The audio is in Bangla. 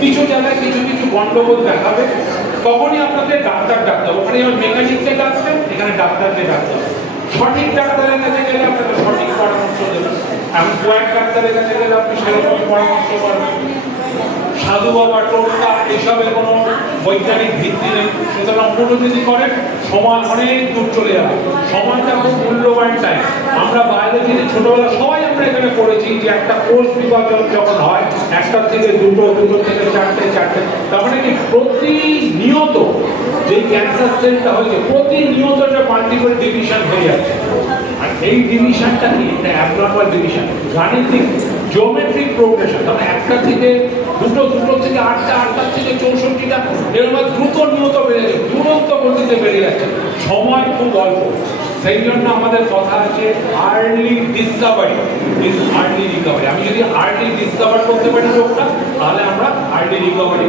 কিছু জায়গায় কিছু কিছু গন্ডগোল দেখাবে, তখনই আপনাদের ডাক্তার ডাকতে হবে। ওখানে যেমন মেকানিককে ডাকছেন, এখানে ডাক্তারকে ডাকতে হবে। সঠিক ডাক্তারের কাছে গেলে আপনাকে সঠিক পরামর্শ দেবেন। এখন কয়েক ডাক্তারের কাছে গেলে আপনি সেরকম পরামর্শ পাবেন। সাধু বাবা টোটকা এসবের কোনো বৈজ্ঞানিক ভিত্তি নেই। সুতরাং পুরো যদি করেন সময় অনেক দূর চলে যাবে। সময়টা খুব মূল্যবান টাইম। আমরা বাইরে যদি ছোটবেলা সবাই আমরা এখানে পড়েছি যে একটা কোষ বিভাজন যখন হয়, একটা থেকে দুটো, দুটো থেকে চারটে, চারটে, তার মানে কি প্রতিনিয়ত যে ক্যান্সার সেলটা হয়েছে প্রতিনিয়ত একটা মাল্টিপল ডিভিশন হয়ে যাচ্ছে। আর এই ডিভিশনটা কি? এটা অ্যাবনর্মাল ডিভিশন, গাণিতিক জিওমেট্রিক প্রোগ্রেশন। তখন একটা থেকে দুটো, দুটো থেকে আটটা, আটটার থেকে 64টা, এরকম দ্রুত নিয়ত বেড়ে যাচ্ছে, দুরন্ত গতিতে বেড়ে যাচ্ছে, সময় খুব অল্প। সেই জন্য আমাদের কথা আছে early Discovery is early recovery. আমি যদি আর্লি ডিসকভার করতে পারি রোগটা, তাহলে আমরা আর্লি রিকভারি